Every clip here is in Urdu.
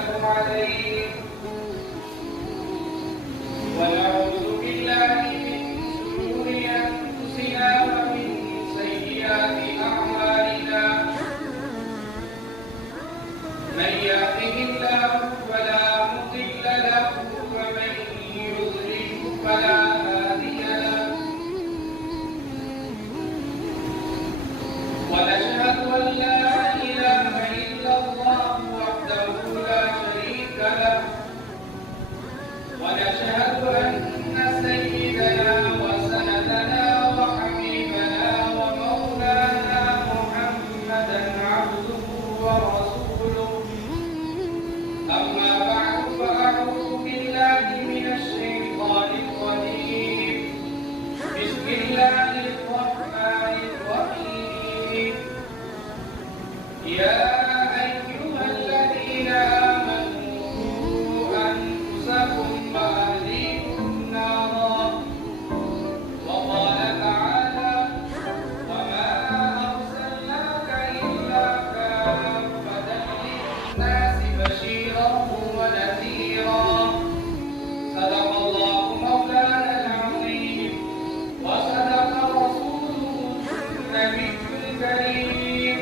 لكم عليه ونعوذ بالله من شرور أنفسنا ومن سيئات أعمالنا من يهده الله فلا مضل له ومن يضلل فلا هادي له ونشهد أن لا إله إلا الله وحده لا شريك له ونشهد أن سيدنا وسندنا وحبيبنا ومولانا محمدا عبده ورسوله أما بعد فأعوذ بالله من الشيطان الرجيم بسم الله الرحمن الرحيم يا أيها الذين آمنوا أنفسكم وأهليكم نارا وقال تعالى وما أرسلناك إلا كافة للناس بشيرا ونذيرا صدق الله مولانا العظيم وصدق رسوله النبي الكريم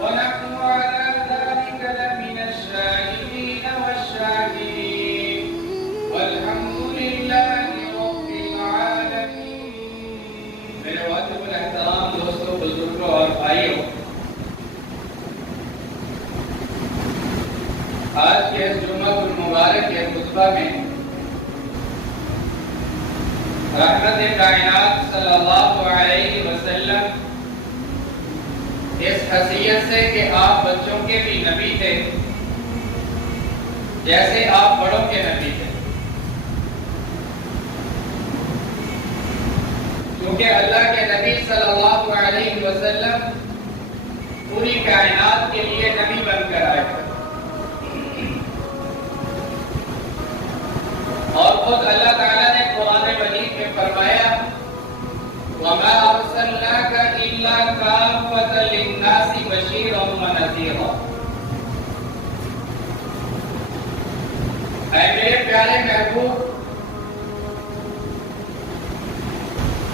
ونحن على ذلك لمن الشاهدين والشاكرين والحمد لله رب العالمين. میرے واجب الاحترام دوستوں بزرگوں اور بھائیوں، آج کے اس جمعہ المبارک کے خطبہ میں رحمت کائنات صلی اللہ علیہ وسلم اس حیثیت سے کہ آپ بچوں کے بھی نبی تھے جیسے آپ بڑوں کے نبی تھے، کیونکہ اللہ کے نبی صلی اللہ علیہ وسلم پوری کائنات کے لیے نبی بن کر آئے تھے، اور خود اللہ تعالیٰ نے قرآن مجید میں فرمایا وَمَا أَرْسَلْنَاكَ إِلَّا كَافَّةً لِلنَّاسِ بَشِيرًا وَنَذِيرًا۔ اے میرے پیارے محبوب،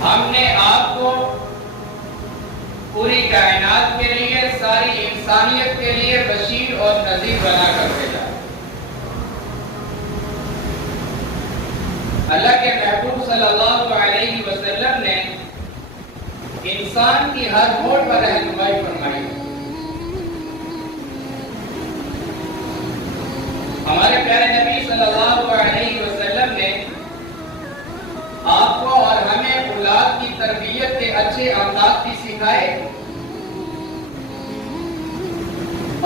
ہم نے آپ کو پوری کائنات کے لیے، ساری انسانیت کے لیے بشیر اور نذیر بنا کر بھیجا۔ اللہ کے محبوب صلی اللہ علیہ وسلم نے انسان کی ہر موڑ پر رہنمائی فرمائی۔ ہمارے پیارے نبی صلی اللہ علیہ وسلم نے آپ کو اور ہمیں اولاد کی تربیت کے اچھے اخلاق بھی سکھائے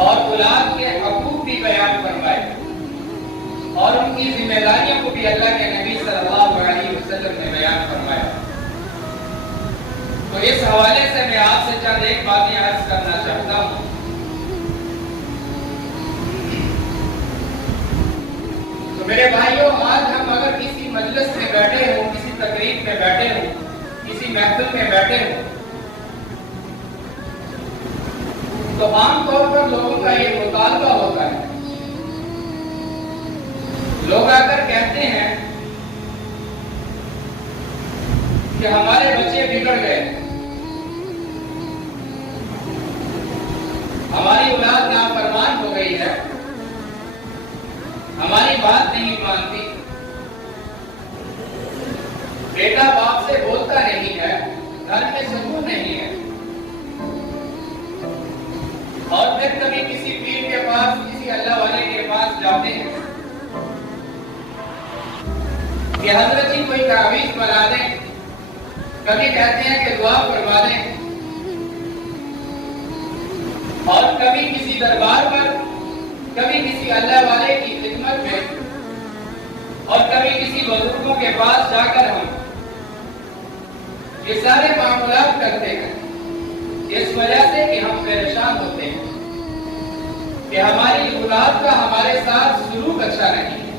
اور اولاد کے حقوق بھی بیان فرمائے، اور ان کی ذمہ داریوں کو بھی اللہ کے نبی صلی اللہ علیہ وسلم نے بیان فرمایا۔ تو اس حوالے سے میں آپ سے چند ایک باتیں عرض کرنا چاہتا ہوں۔ تو میرے بھائیوں، آج ہم اگر کسی مجلس میں بیٹھے ہوں، کسی تقریب میں بیٹھے ہوں، کسی محفل میں بیٹھے ہوں، تو عام طور پر لوگوں کا یہ مطالبہ ہوتا ہے، لوگ آ کر کہتے ہیں کہ ہمارے بچے بگڑ گئے، ہماری اولاد نافرمان ہو گئی ہے، ہماری بات نہیں مانتی، بیٹا باپ سے بولتا نہیں ہے، گھر میں سکون نہیں ہے۔ اور پھر کبھی کسی پیر کے پاس، کسی اللہ والے کے پاس جاتے ہیں کہ حضرت جی کوئی تعویذ بنا دیں، کبھی کہتے ہیں کہ دعا فرما دیں، اور کبھی کسی دربار پر، کبھی کسی اللہ والے کی خدمت میں، اور کبھی کسی بزرگوں کے پاس جا کر ہم یہ سارے معاملات کرتے ہیں، اس وجہ سے کہ ہم پریشان ہوتے ہیں کہ ہماری اولاد کا ہمارے ساتھ سلوک اچھا نہیں ہے۔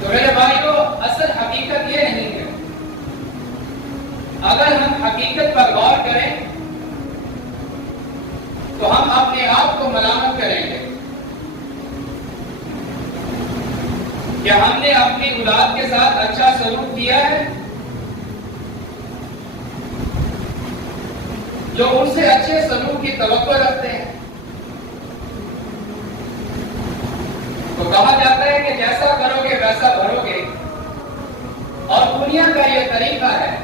تو میرے بھائیوں، اصل حقیقت یہ نہیں ہے۔ اگر ہم حقیقت پر غور کریں تو ہم اپنے آپ کو ملامت کریں گے کہ ہم نے اپنی اولاد کے ساتھ اچھا سلوک کیا ہے، جو ان سے اچھے سلوک کی توقع رکھتے ہیں. تو کہا جاتا ہے کہ جیسا کرو گے ویسا بھرو گے، اور دنیا کا یہ طریقہ ہے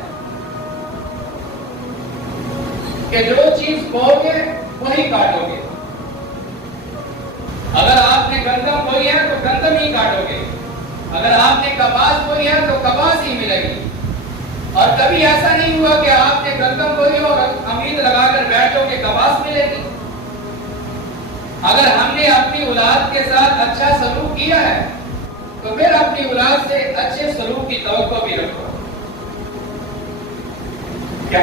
کہ جو چیز بو گے وہی کاٹو گے. اگر آپ نے گندم بوئی ہے تو گندم ہی کاٹو گے، اگر آپ نے کپاس بوئی ہے تو کپاس ہی ملے گی. اور کبھی ایسا نہیں ہوا کہ آپ نے گندم بوئی اور امید لگا کر بیٹھو کہ کپاس ملے گی. اگر ہم نے اپنی اولاد کے ساتھ اچھا سلوک کیا ہے تو پھر اپنی اولاد سے اچھے سلوک کی توقع بھی رکھو. کیا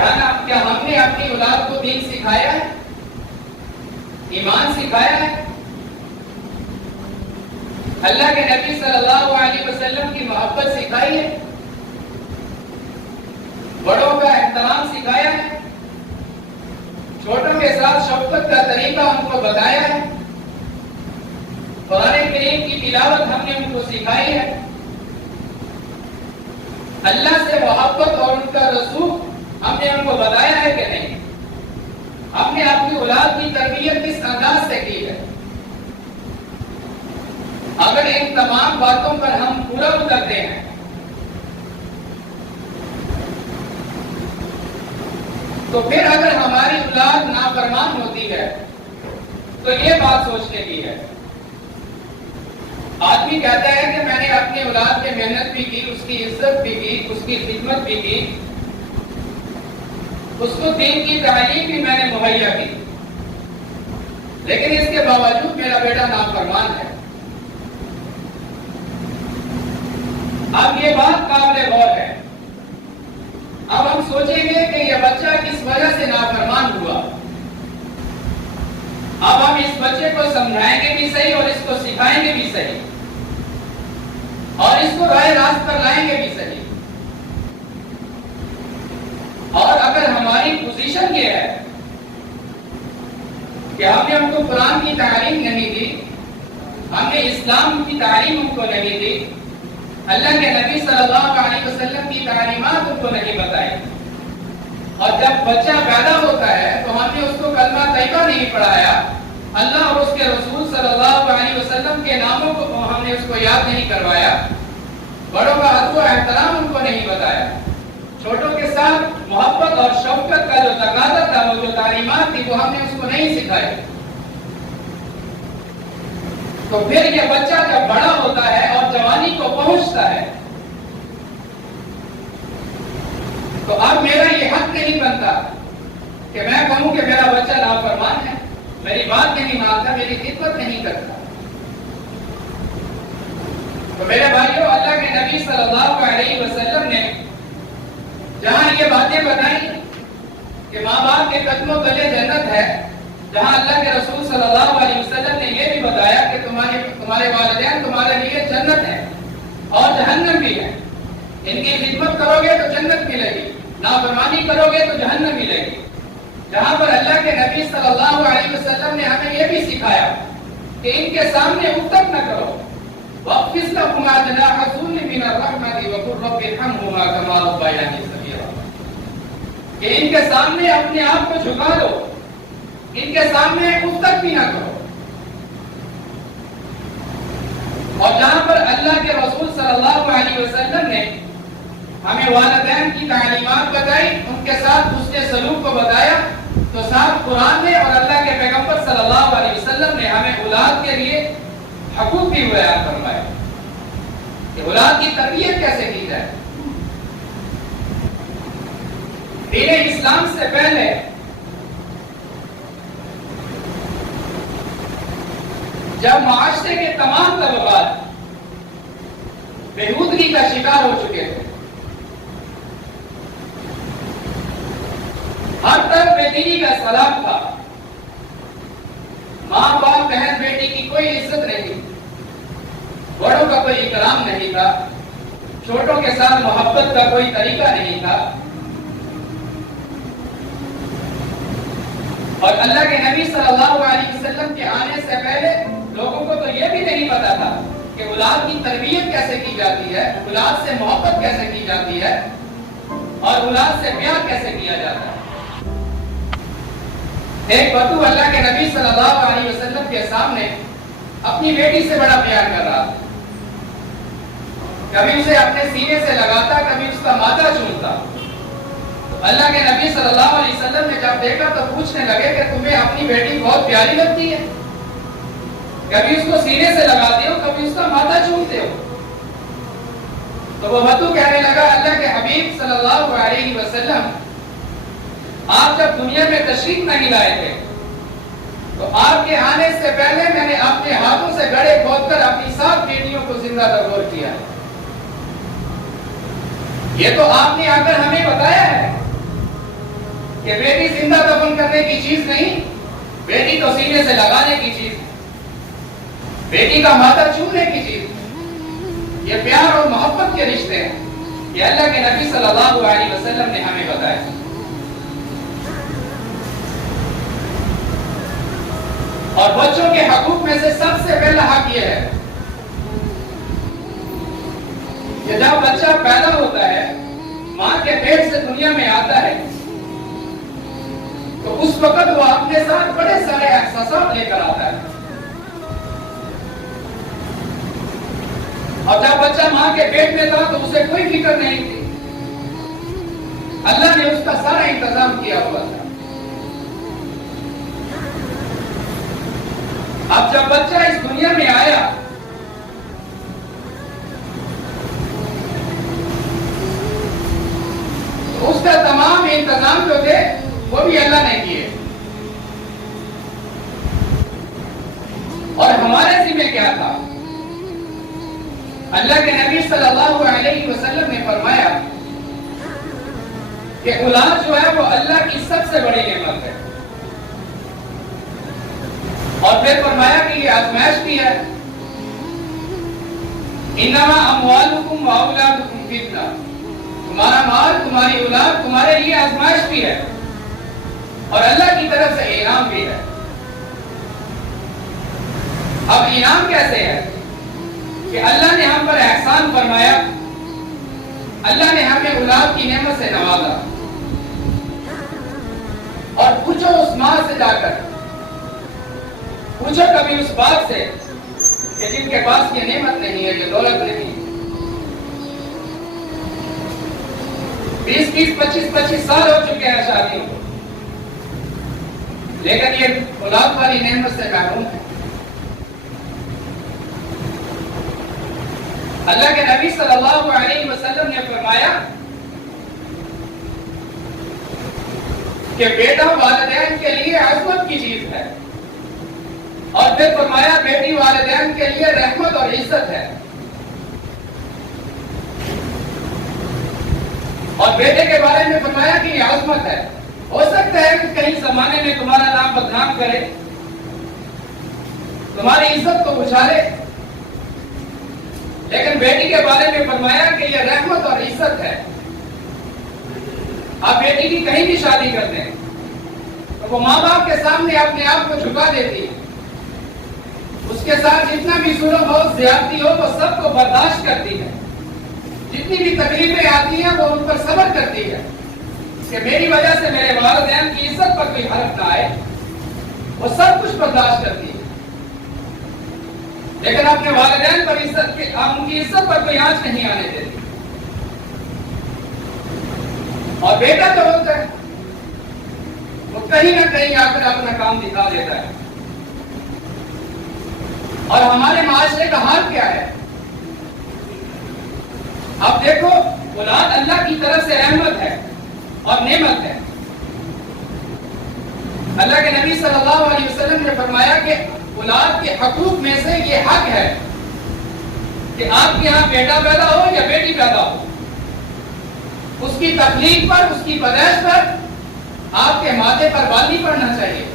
ہم نے اپنی اولاد کو دین سکھایا ہے، ایمان سکھایا ہے، اللہ کے نبی صلی اللہ علیہ وسلم کی محبت سکھائی ہے، بڑوں کا احترام سکھایا ہے، چھوٹوں کے ساتھ شفقت کا طریقہ ان کو بتایا ہے، قرآن کریم کی تلاوت ہم نے ان کو سکھائی ہے، اللہ سے محبت اور ان کا رسوخ ہم نے ان کو بتایا ہے کہ نہیں؟ ہم نے اپنی اولاد کی تربیت کس انداز سے کی ہے؟ اگر ان تمام باتوں پر ہم پورا اترتے ہیں تو پھر اگر ہماری اولاد نافرمان ہوتی ہے تو یہ بات سوچنے کی ہے. آدمی کہتا ہے کہ میں نے اپنی اولاد پہ محنت بھی کی، اس کی عزت بھی کی، اس کی خدمت بھی کی، اس کو دین کی تعلیم بھی میں نے مہیا کی، لیکن اس کے باوجود میرا بیٹا نافرمان ہے. اب یہ بات قابل غور ہے. اب ہم سوچیں گے کہ یہ بچہ کس وجہ سے نافرمان ہوا. اب ہم اس بچے کو سمجھائیں گے بھی صحیح اور اس کو سکھائیں گے بھی صحیح اور اس کو راہ راست پر لائیں گے بھی صحیح. اور اگر ہماری پوزیشن یہ ہے کہ ہم نے ان کو قرآن کی تعلیم نہیں دی، ہم نے اسلام کی تعلیم ان کو نہیں دی، اللہ کے نبی صلی اللہ علیہ وسلم کی تعلیمات ان کو نہیں بتائی، اور جب بچہ پیدا ہوتا ہے تو ہم نے اس کو کلمہ طیبہ نہیں پڑھایا، اللہ اور اس کے رسول صلی اللہ علیہ وسلم کے ناموں کو ہم نے اس کو یاد نہیں کروایا، بڑوں کا ادب و احترام ان کو نہیں بتایا، چھوٹوں کے ساتھ محبت اور شفقت کا جو تقاضا تھا، وہ جو تعلیمات تھی، وہ ہم نے اس کو نہیں سکھائی. تو پھر یہ بچہ جب بڑا ہوتا ہے اور جوانی کو پہنچتا ہے تو اب میرا یہ حق نہیں بنتا کہ میں کہوں کہ میرا بچہ نافرمان ہے، میری بات نہیں مانتا، میری خدمت نہیں کرتا. تو میرے بھائیوں، اللہ کے نبی صلی اللہ علیہ وسلم نے جہاں یہ باتیں بتائیں کہ ماں باپ کے قدموں تلے جنت ہے، جہاں اللہ کے رسول صلی اللہ علیہ وسلم نے یہ بھی بتایا کہ تمہارے والدین تمہارے لیے جنت ہے اور جہنم بھی ہے، ان کی خدمت کرو گے تو جنت ملے گی، نافرمانی کرو گے تو جہنم ملے گی. جہاں پر اللہ کے نبی صلی اللہ علیہ وسلم نے ہمیں یہ بھی سکھایا کہ ان کے سامنے افتق نہ کرو، وَاخْفِضْ لَهُمَا جَنَاحَ الذُّلِّ مِنَ الرَّحْمَةِ وَقُلْ رَبِّ ارْحَمْهُمَا كَمَا رَبَّيَانِي صَغِيرًا. کہ ان کے سامنے اپنے آپ کو جھکا دو، ان کے سامنے افتق بھی نہ کرو. اور جہاں پر اللہ کے رسول صلی اللہ علیہ وسلم نے ہمیں والدین کی تعلیمات بتائی، ان کے ساتھ اس کے سلوک کو بتایا، تو ساتھ قرآن نے اور اللہ کے پیغمبر صلی اللہ علیہ وسلم نے ہمیں اولاد کے لیے حقوق بھی بیان فرمائے کہ اولاد کی تربیت کیسے کی جائے. دین اسلام سے پہلے جب معاشرے کے تمام طبقات بےہودگی کا شکار ہو چکے تھے، ہر طرف بے دینی کا سلام تھا، ماں باپ بہن بیٹی کی کوئی عزت نہیں تھی، بڑوں کا کوئی اکرام نہیں تھا، چھوٹوں کے ساتھ محبت کا کوئی طریقہ نہیں تھا، اور اللہ کے نبی صلی اللہ علیہ وسلم کے آنے سے پہلے لوگوں کو تو یہ بھی نہیں پتا تھا کہ اولاد کی تربیت کیسے کی جاتی ہے، اولاد سے محبت کیسے کی جاتی ہے، اور اولاد سے پیار کیسے کیا جاتا ہے۔ ایک بدو اللہ کے نبی صلی اللہ علیہ وسلم کے سامنے اپنی بیٹی سے بڑا پیار کر رہا تھا، کبھی اسے اپنے سینے سے لگاتا، کبھی اس کا ماتھا چومتا۔ اللہ کے نبی صلی اللہ علیہ وسلم نے جب دیکھا تو پوچھنے لگے کہ تمہیں اپنی بیٹی بہت پیاری لگتی ہے، کبھی اس کو سینے سے لگاتے ہو، کبھی اس کا ماتھا چومتے ہو۔ تو وہ بدو کہنے لگا، اللہ کے حبیب صلی اللہ علیہ وسلم، آپ جب دنیا میں تشریف نہیں لائے تھے تو آپ کے آنے سے پہلے میں نے اپنے ہاتھوں سے گڑھے کھود کر اپنی 7 بیٹیوں کو زندہ دفن کیا ہے۔ یہ تو آپ نے آ کر ہمیں بتایا ہے کہ بیٹی زندہ دفن کرنے کی چیز نہیں، بیٹی تو سینے سے لگانے کی چیز، بیٹی کا ماتھا چومنے کی چیز۔ یہ پیار اور محبت کے رشتے ہیں، یہ اللہ کے نبی صلی اللہ علیہ وسلم نے ہمیں بتایا۔ اور بچوں کے حقوق میں سے سب سے پہلا حق یہ ہے کہ جب بچہ پیدا ہوتا ہے، ماں کے پیٹ سے دنیا میں آتا ہے، تو اس وقت وہ اپنے ساتھ بڑے سارے احساسات لے کر آتا ہے۔ اور جب بچہ ماں کے پیٹ میں تھا تو اسے کوئی فکر نہیں تھی، اللہ نے اس کا سارا انتظام کیا ہوا تھا۔ اب جب بچہ اس دنیا میں آیا تو اس کا تمام انتظام جو تھے وہ بھی اللہ نے کیے، اور ہمارے ذمہ کیا تھا؟ اللہ کے نبی صلی اللہ علیہ وسلم نے فرمایا کہ اولاد جو ہے وہ اللہ کی سب سے بڑی نعمت ہے، اور پھر فرمایا کہ یہ آزمائش بھی ہے۔ انما اموالکم واولادکم فتنہ، تمہارا مال، تمہاری اولاد تمہارے لیے آزمائش بھی ہے، اور اللہ کی طرف سے انعام بھی ہے۔ اب انعام کیسے ہے کہ اللہ نے ہم پر احسان فرمایا، اللہ نے ہمیں اولاد کی نعمت سے نوازا، اور پوچھو اس ماں سے جا کر، پوچھو کبھی اس باپ سے کہ جن کے پاس یہ نعمت نہیں ہے، یہ دولت نہیں، 20 25 سال ہو چکے ہیں شادیوں کو، لیکن یہ اولاد والی نعمت سے محروم ہے۔ اللہ کے نبی صلی اللہ علیہ وسلم نے فرمایا کہ بیٹا والدین کے لیے عظمت کی چیز ہے، اور پھر فرمایا بیٹی والدین کے لیے رحمت اور عزت ہے، اور بیٹے کے بارے میں فرمایا کہ یہ عظمت ہے۔ ہو سکتا ہے کہ کہیں زمانے میں تمہارا نام بدنام کرے، تمہاری عزت کو اچھالے، لیکن بیٹی کے بارے میں فرمایا کہ یہ رحمت اور عزت ہے۔ آپ بیٹی کی کہیں بھی شادی کرتے ہیں تو وہ ماں باپ کے سامنے اپنے آپ کو جھکا دیتی ہے، اس کے ساتھ جتنا بھی ظلم ہو، زیادتی ہو، وہ سب کو برداشت کرتی ہے، جتنی بھی تکلیفیں آتی ہیں وہ ان پر صبر کرتی ہے کہ میری وجہ سے میرے والدین کی عزت پر کوئی حرف نہ آئے، وہ سب کچھ برداشت کرتی ہے، لیکن اپنے والدین پر ان کی عزت پر کوئی آنچ نہیں آنے دیتی۔ اور بیٹا جو ہوتا ہے وہ کہیں نہ کہیں آ کر اپنا کام دکھا دیتا ہے۔ اور ہمارے معاشرے کا حال کیا ہے؟ اب دیکھو، اولاد اللہ کی طرف سے رحمت ہے اور نعمت ہے۔ اللہ کے نبی صلی اللہ علیہ وسلم نے فرمایا کہ اولاد کے حقوق میں سے یہ حق ہے کہ آپ کے یہاں بیٹا پیدا ہو یا بیٹی پیدا ہو، اس کی تخلیق پر، اس کی پیدائش پر آپ کے ماتھے پر بالی پڑنا چاہیے۔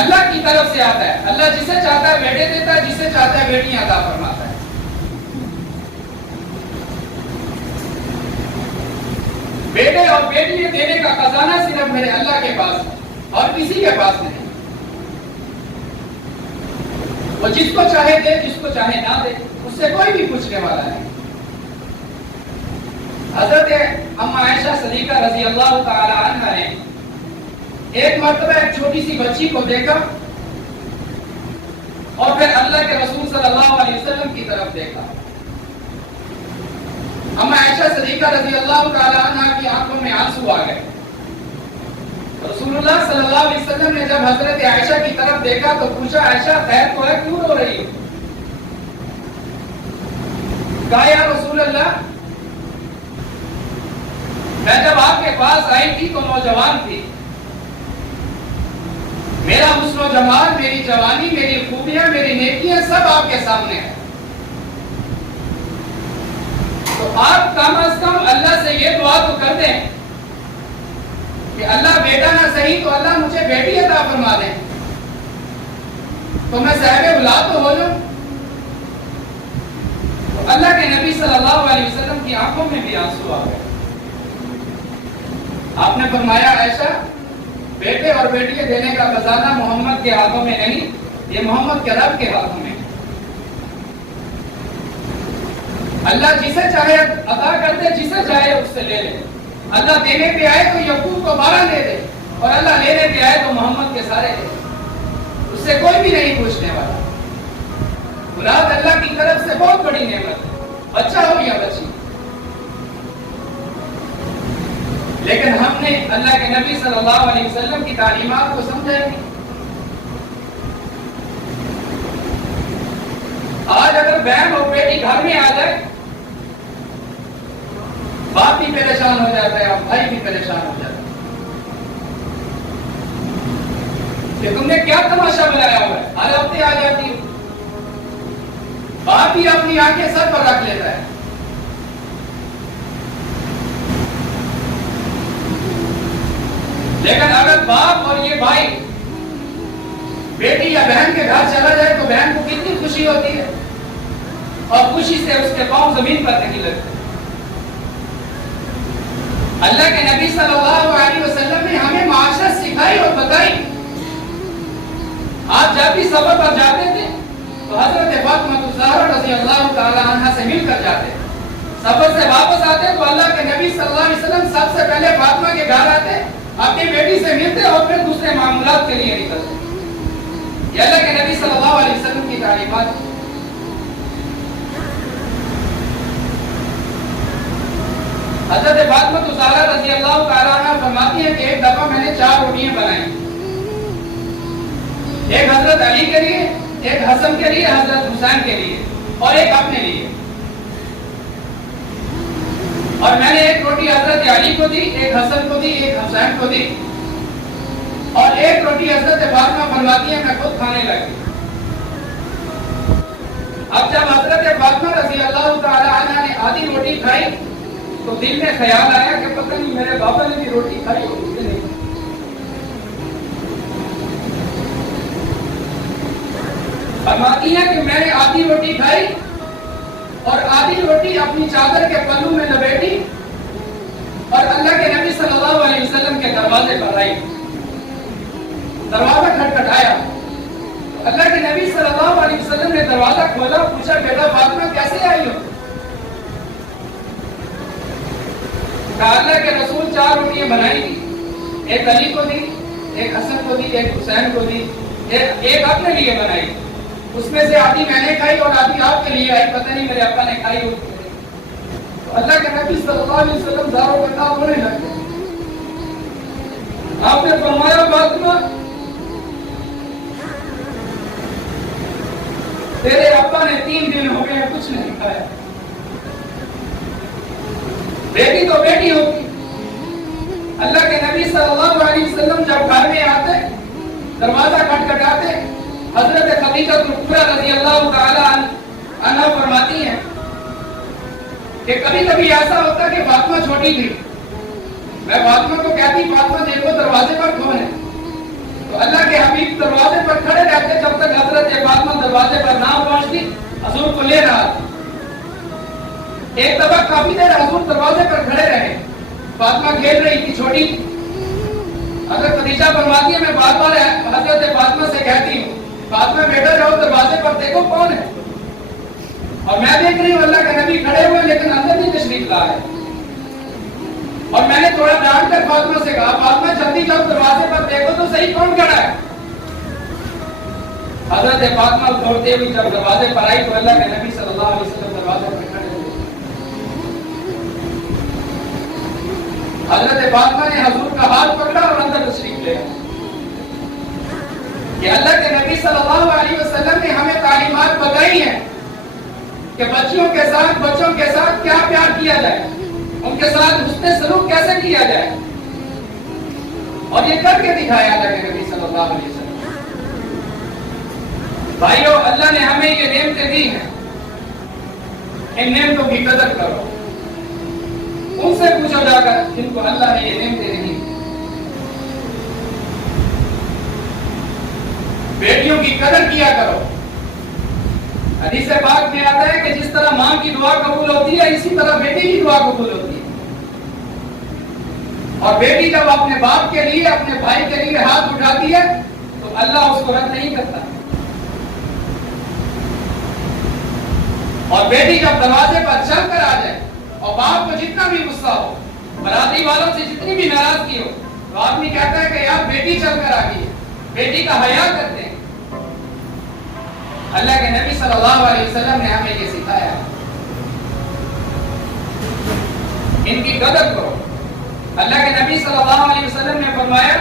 اللہ کی طرف سے آتا ہے، اللہ جسے چاہتا ہے بیٹے دیتا ہے، جسے چاہتا ہے بیٹیاں عطا فرماتا ہے۔ بیٹے اور بیٹیاں دینے کا خزانہ صرف میرے اللہ کے پاس ہے اور کسی کے پاس نہیں. وہ جس کو چاہے دے، جس کو چاہے نہ دے، اس سے کوئی بھی پوچھنے والا نہیں. حضرت اما عائشہ صدیقہ رضی اللہ تعالی عنہا نے ایک مرتبہ ایک چھوٹی سی بچی کو دیکھا اور پھر اللہ کے رسول صلی اللہ علیہ وسلم کی طرف دیکھا. اما عائشہ صدیقہ رضی اللہ تعالی عنہا کی آنکھوں میں آنسو آ گئے. رسول اللہ صلی اللہ علیہ وسلم نے جب حضرت عائشہ کی طرف دیکھا تو پوچھا، عائشہ خیر تو ہے، کیوں رو رہی ہو؟ کہا یا رسول اللہ، میں جب آپ کے پاس آئی تھی تو نوجوان تھی. میرا حسن و جمال، میری جوانی، میری خوبیاں، میری نیکیاں سب آپ کے سامنے ہیں. تو آپ کم از کم اللہ سے یہ دعا تو کر دیں کہ اللہ بیٹا نہ صحیح تو اللہ مجھے بیٹی عطا فرما دیں، تو میں صاحب اولاد تو ہو جاؤں. تو اللہ کے نبی صلی اللہ علیہ وسلم کی آنکھوں میں بھی آنسو آ گئے. آپ نے فرمایا، عائشہ بیٹے اور بیٹیاں دینے کا خزانہ محمد کے ہاتھوں میں نہیں، یہ محمد کے رب کے ہاتھوں میں. اللہ جسے چاہے عطا کر دے، جسے چاہے اس سے لے لے. اللہ دینے پہ آئے تو یعقوب کو 12 دے دے، اور اللہ لینے پہ آئے تو محمد کے سارے دے. اس سے کوئی بھی نہیں پوچھنے والا. اولاد اللہ کی طرف سے بہت بڑی نعمت ہے، بچہ ہو یا بچی. لیکن ہم نے اللہ کے نبی صلی اللہ علیہ وسلم کی تعلیمات کو سمجھا نہیں. آج اگر بہن اور بیٹی گھر میں آ جائے، باپ بھی پریشان ہو جاتا ہے اور بھائی بھی پریشان ہو جاتا ہے کہ تم نے کیا تماشا بنایا ہوا ہے. ہر ہفتے آ جاتی ہو. باپ بھی اپنی آنکھیں سر پر رکھ لیتا ہے. لیکن اگر باپ اور یہ بھائی بیٹی یا بہن کے گھر چلا جائے تو بہن کو کتنی خوشی ہوتی ہے، اور خوشی سے اس کے پاؤں زمین پر نہیں لگتے. اللہ کے نبی صلی اللہ علیہ وسلم نے ہمیں معاشرت سکھائی اور بتائی. آپ جب بھی سفر پر جاتے تھے تو حضرت فاطمہ الزہرا رضی اللہ تعالی عنہا سے مل کر جاتے. سفر سے واپس آتے تو اللہ کے نبی صلی اللہ علیہ وسلم سب سے پہلے فاطمہ کے گھر آتے، اپنی بیٹی سے ملتے اور پھر دوسرے معاملات کے لیے نکلتے. یہ اللہ کے نبی صلی اللہ علیہ وسلم کی تعلیمات. حضرت فاطمہ الزہرا رضی اللہ تعالی عنہا فرماتی ہیں کہ ایک دفعہ میں نے 4 روٹیاں بنائیں، ایک حضرت علی کے لیے، ایک حسن کے لیے، حضرت حسین کے لیے، اور ایک اپنے لیے. اور میں نے ایک روٹی حضرت علی کو دی، ایک حسن کو دی، ایک حسین کو دی، اور ایک روٹی حضرت فاطمہ فرماتی ہے میں خود کھانے لگی. اب جب حضرت فاطمہ رضی اللہ تعالی عنہا نے آدھی روٹی کھائی تو دل میں خیال آیا کہ پتہ نہیں میرے بابا نے بھی روٹی کھائی ہوگی کہ نہیں. فرماتی ہے کہ میں نے آدھی روٹی کھائی اور آدھی روٹی اپنی چادر کے پلو میں لپیٹی اور اللہ کے نبی صلی اللہ علیہ وسلم کے دروازے پر آئی. دروازہ کھٹکھٹایا. اللہ کے نبی صلی اللہ علیہ وسلم نے دروازہ کھولا، پوچھا بیٹا فاطمہ کیسے آئی ہو؟ کہا اللہ کے رسول 4 روٹیاں بنائی تھی، ایک علی کو دی، ایک حسن کو دی، ایک حسین کو دی، ایک اپنے لیے بنائی. اس میں سے آدھی میں نے کھائی اور آدھی آپ کے لیے آئی، پتہ نہیں میرے ابا نے کھائی ہوگی. اللہ کے نبی صلی اللہ علیہ وسلم زاروں کے کام ہونے لگے. آپ نے فرمایا فاطمہ تیرے ابا نے 3 دن ہو گئے کچھ نہیں کھایا. بیٹی تو بیٹی ہوتی. اللہ کے نبی صلی اللہ علیہ وسلم جب گھر میں آتے، دروازہ کھٹکھٹاتے، حضرت خدیجہ کبریٰ رضی اللہ تعالی عنہا فرماتی ہیں کہ کبھی کبھی ایسا ہوتا کہ فاطمہ چھوٹی تھی، میں فاطمہ کو کہتی فاطمہ دیکھو دروازے پر کون ہے. تو اللہ کے حبیب دروازے پر کھڑے رہتے جب تک حضرت فاطمہ دروازے پر نہ پہنچتی، حضور کو لے رہا. ایک دفعہ کافی دیر حضور دروازے پر کھڑے رہے. فاطمہ کھیل رہی تھی چھوٹی. اگر خدیجہ فرماتی ہے میں بار بار حضرت فاطمہ سے کہتی ہوں فاطمہ بیٹا جاؤ دروازے پر دیکھو کون ہے, اور میں دیکھ رہی ہوں اللہ کے نبی کھڑے ہوئے لیکن اندر نہیں تشریف لا ہے. اور میں نے تھوڑا ڈانٹ کر فاطمہ سے کہا فاطمہ جلدی جاؤ دروازے پر دیکھو تو صحیح کون کھڑا ہے. حضرت فاطمہ دوڑتے ہوئی جب دروازے پر آئی تو اللہ کے نبی صلی اللہ علیہ وسلم دروازے پر کھڑے ہوئے. حضرت فاطمہ نے حضور کا ہاتھ پکڑا اور اندر تشریف لے آئے. کہ اللہ کے نبی صلی اللہ علیہ وسلم نے ہمیں تعلیمات بتائی ہیں کہ بچوں کے ساتھ کیا پیار کیا جائے, ان کے ساتھ حسن سلوک کیسے کیا جائے, اور یہ کر کے دکھایا اللہ کے نبی صلی اللہ علیہ وسلم. بھائیو اللہ نے ہمیں یہ نعمتیں دی ہیں, ان نعمتوں کی قدر کرو. ان سے پوچھو جا کر جن کو اللہ نے یہ نعمتیں نہیں. بیٹیوں کی قدر کیا کرو. حدیث پاک میں آتا ہے کہ جس طرح ماں کی دعا قبول ہوتی ہے اسی طرح بیٹی کی دعا قبول ہوتی ہے. اور بیٹی جب اپنے باپ کے لیے اپنے بھائی کے لیے ہاتھ اٹھاتی ہے تو اللہ اس کو رد نہیں کرتا. اور بیٹی جب دروازے پر چل کر آ جائے اور باپ کو جتنا بھی غصہ ہو, برادری والوں سے جتنی بھی ناراضگی ہو, تو آدمی کہتا ہے کہ یار بیٹی چل کر آ گئی, بیٹی کا حیا کرتے ہیں. اللہ کے نبی صلی اللہ علیہ وسلم نے ہمیں یہ سکھایا. ان کی قدر کرو. اللہ کے نبی صلی اللہ علیہ وسلم نے فرمایا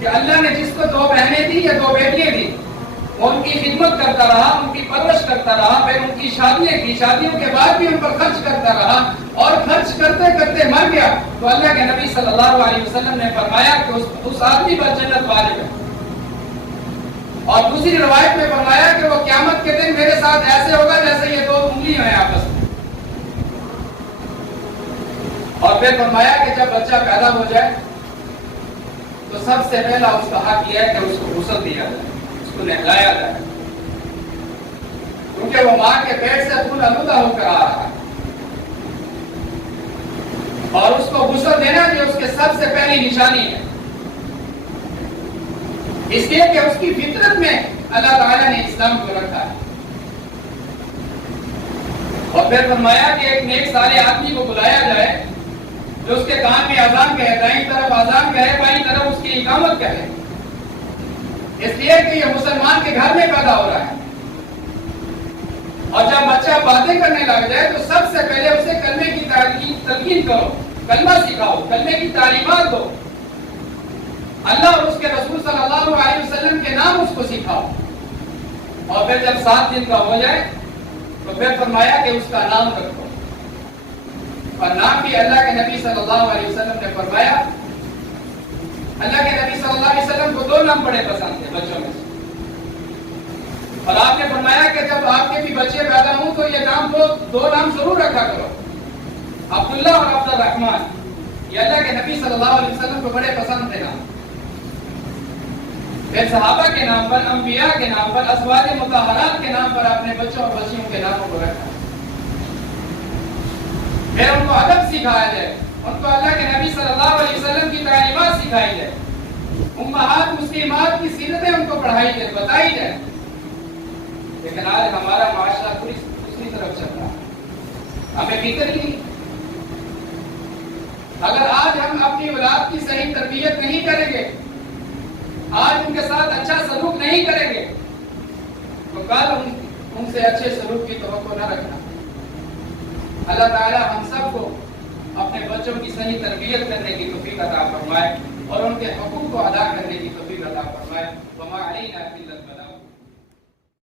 کہ اللہ نے جس کو 2 بہنیں دی یا 2 بیٹیاں دی, وہ ان کی خدمت کرتا رہا, ان کی پرورش کرتا رہا, پھر ان کی شادیاں کی, شادیوں کے بعد بھی ان پر خرچ کرتا رہا, اور خرچ کرتے کرتے مر گیا, تو اللہ کے نبی صلی اللہ علیہ وسلم نے فرمایا کہ اس آدمی پر جنت واجب ہے. اور دوسری روایت میں فرمایا کہ وہ قیامت کے دن میرے ساتھ ایسے ہوگا جیسے یہ 2 انگلیاں ہیں آپس میں. اور پھر فرمایا کہ جب بچہ پیدا ہو جائے تو سب سے پہلا اس کا حق یہ ہے کہ اس کو غسل دیا جائے, اس کو نہلایا جائے, کیونکہ وہ ماں کے پیٹ سے خون آلودہ ہو کر آ رہا ہے. اور اس کو غسل دینا جو اس کے سب سے پہلی نشانی ہے, اس لیے کہ اس کی فطرت میں اللہ تعالیٰ نے اسلام کو رکھا ہے. اور پھر فرمایا کہ ایک نیک صالح آدمی کو بلایا جائے جو اس کے کان میں اذان کہے, دائیں طرف اذان کہے, بائیں طرف اس کی اقامت کہے, اس لیے کہ یہ مسلمان کے گھر میں پیدا ہو رہا ہے. اور جب بچہ باتیں کرنے لگ جائے تو سب سے پہلے اسے کلمے کی تلقین کرو, کلمہ سکھاؤ, کلمے کی تعلیمات دو, اللہ اور اس کے رسول صلی اللہ علیہ وسلم کے نام اس کو سکھاؤ. اور پھر جب 7 دن کا ہو جائے تو پھر فرمایا کہ اس کا نام رکھو. اور نام بھی اللہ کے نبی صلی اللہ علیہ وسلم نے فرمایا. اللہ کے نبی صلی اللہ علیہ وسلم کو 2 نام بڑے پسند تھے بچوں میں سے, اور آپ نے فرمایا کہ جب آپ کے بھی بچے پیدا ہوں تو یہ نام 2 نام ضرور رکھا کرو, عبداللہ اور عبد الرحمن. یہ اللہ کے نبی صلی اللہ علیہ وسلم کو بڑے پسند تھے نام. پھر صحابہ کے نام پر, انبیاء کے نام پر, ازواج مطہرات کے نام پر اپنے بچوں اور بچیوں کے ناموں کو رکھا. پھر ان کو ادب سکھایا جائے, ان کو اللہ کے نبی صلی اللہ علیہ وسلم کی تعلیمات سکھائی جائے, امہات مسلمات کی سیرتیں ان کو پڑھائی جائے, بتائی جائے. لیکن آج ہمارا معاشرہ دوسری طرف چل رہا ہے, ہمیں فکر ہی نہیں. اگر آج ہم اپنی اولاد کی صحیح تربیت نہیں کریں گے, آج ان کے ساتھ اچھا سلوک نہیں کریں گے, تو کل ان سے اچھے سلوک کی توقع نہ رکھنا. اللہ تعالی ہم سب کو اپنے بچوں کی صحیح تربیت کرنے کی توفیق عطا فرمائے اور ان کے حقوق کو ادا کرنے کی توفیق عطا فرمائے. وما علینا